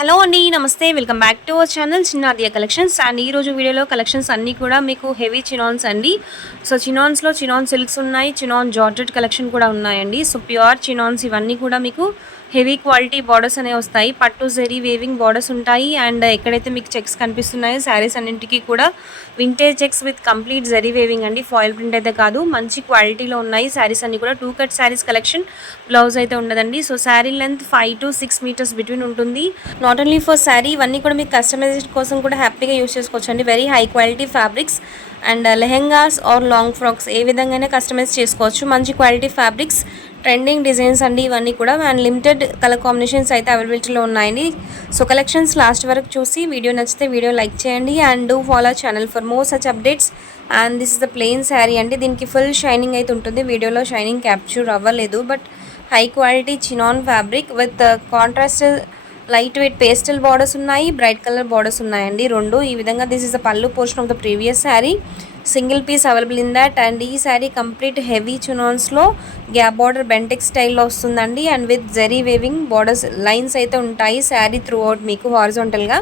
Hello అండి, నమస్తే. Welcome back to our channel Chinnadiya collections. And ఈ రోజు వీడియోలో కలెక్షన్స్ అన్నీ కూడా మీకు హెవీ చినాన్స్ అండి. సో చినాన్స్లో చినాన్ సిల్క్స్ ఉన్నాయి, చినాన్ జార్జెట్ కలెక్షన్ కూడా ఉన్నాయండి. సో ప్యూర్ చినాన్స్ ఇవన్నీ కూడా మీకు హెవీ క్వాలిటీ బార్డర్స్ అనేవి వస్తాయి. పట్టు జరీ వేవింగ్ బార్డర్స్ ఉంటాయి. అండ్ ఎక్కడైతే మీకు చెక్స్ కనిపిస్తున్నాయో శారీస్ అన్నింటికి కూడా vintage checks with complete zari weaving అండి. ఫాయిల్ ప్రింట్ అయితే కాదు, మంచి క్వాలిటీలో ఉన్నాయి శారీస్ అన్ని కూడా. 2 కట్ శారీస్ కలెక్షన్, బ్లౌజ్ అయితే ఉండదండి. So sari length 5 to 6 metres between ఉంటుంది. నాట్ ఓన్లీ ఫర్ శారీ, ఇవన్నీ కూడా మీకు కస్టమైజేషన్ కోసం కూడా హ్యాపీగా యూస్ చేసుకోవచ్చు అండి. Very high quality fabrics and lehengas or long frocks ఏ విధంగానే కస్టమైజ్ చేసుకోవచ్చు. మంచి క్వాలిటీ ఫ్యాబ్రిక్స్, ట్రెండింగ్ డిజైన్స్ అండి ఇవన్నీ కూడా. అండ్ లిమిటెడ్ కలర్ కాంబినేషన్స్ అయితే అవైలబిలిటీలో ఉన్నాయండి. సో కలెక్షన్స్ లాస్ట్ వరకు చూసి వీడియో నచ్చితే వీడియో లైక్ చేయండి and do follow channel for more such updates. And this is the plain sari అండి. దీనికి ఫుల్ షైనింగ్ అయితే ఉంటుంది. వీడియోలో షైనింగ్ క్యాప్చర్ అవ్వలేదు, but high quality chinon fabric with contrast light weight pastel borders ఉన్నాయి, bright colour borders ఉన్నాయండి రెండు. ఈ విధంగా this is the pallu portion of the previous sari. Single piece available in that. And ఈ sari complete heavy చినాన్స్లో gap border బెంటెక్ స్టైల్లో వస్తుందండి. And with zari weaving borders lines అయితే ఉంటాయి శారీ త్రూ అవుట్ మీకు హారిజాంటల్గా.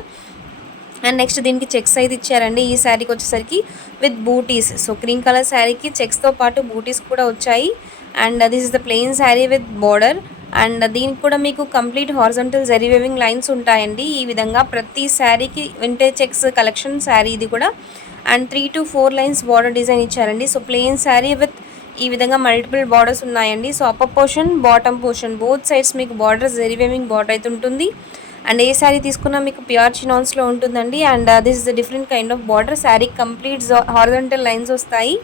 అండ్ నెక్స్ట్ దీనికి చెక్స్ అయితే ఇచ్చారండి ఈ శారీకి వచ్చేసరికి with butis. So cream colour శారీకి చెక్స్తో పాటు బూటీస్ కూడా వచ్చాయి. And this is the plain sari with border. And దీనికి కూడా మీకు complete horizontal zari weaving lines ఉంటాయండి. ఈ విధంగా ప్రతి శారీకి వింటేజ్ చెక్స్ కలెక్షన్ శారీ ఇది కూడా. And 3 to 4 lines border design ఇచ్చారండి. సో ప్లెయిన్ శారీ విత్ ఈ విధంగా మల్టిపుల్ బార్డర్స్ ఉన్నాయండి. So upper portion, bottom portion both sides మీకు బార్డర్ జరీ వేవింగ్ బార్డర్ అయితే ఉంటుంది. అండ్ ఏ శారీ తీసుకున్నా మీకు ప్యూర్ చినాన్స్లో ఉంటుందండి. And this is the different kind of border. Sari complete horizontal lines వస్తాయి.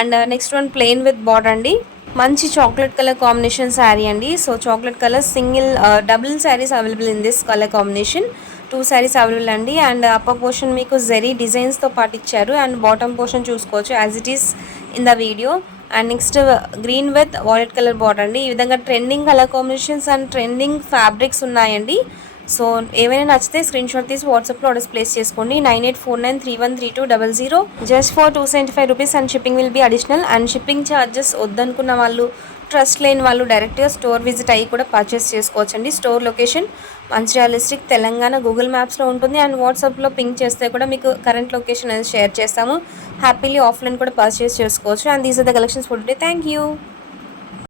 And next one plain with border అండి. మంచి చాక్లెట్ కలర్ కాంబినేషన్ శారీ అండి. So chocolate colour single double saris available in this colour combination. 2 saris available అండి. And upper portion మీకు జెరీ డిజైన్స్తో పాటు ఇచ్చారు. And bottom portion చూసుకోవచ్చు as it is in the video. And next green with violet colour border అండి. ఈ విధంగా trending colour combinations and trending fabrics ఉన్నాయండి. సో ఏవైనా నచ్చితే స్క్రీన్ షాట్ తీసి వాట్సాప్లో ఆర్డర్స్ ప్లేస్ చేసుకోండి. 9849313200 just for 275 rupees. And shipping will be additional. And shipping charges వద్దనుకున్న వాళ్ళు, ట్రస్ట్ లేని వాళ్ళు డైరెక్ట్గా స్టోర్ విజిట్ అయ్యి కూడా పర్చేస్ చేసుకోవచ్చండి. Store location Mancherial district, Telangana. Google మ్యాప్స్లో ఉంటుంది. అండ్ వాట్సాప్లో పింక్ చేస్తే కూడా మీకు కరెంట్ లొకేషన్ అనేది షేర్ చేస్తాము. హ్యాపీలీ ఆఫ్లైన్ కూడా పర్చేస్ చేసుకోవచ్చు. And these are the collections for today. Thank you.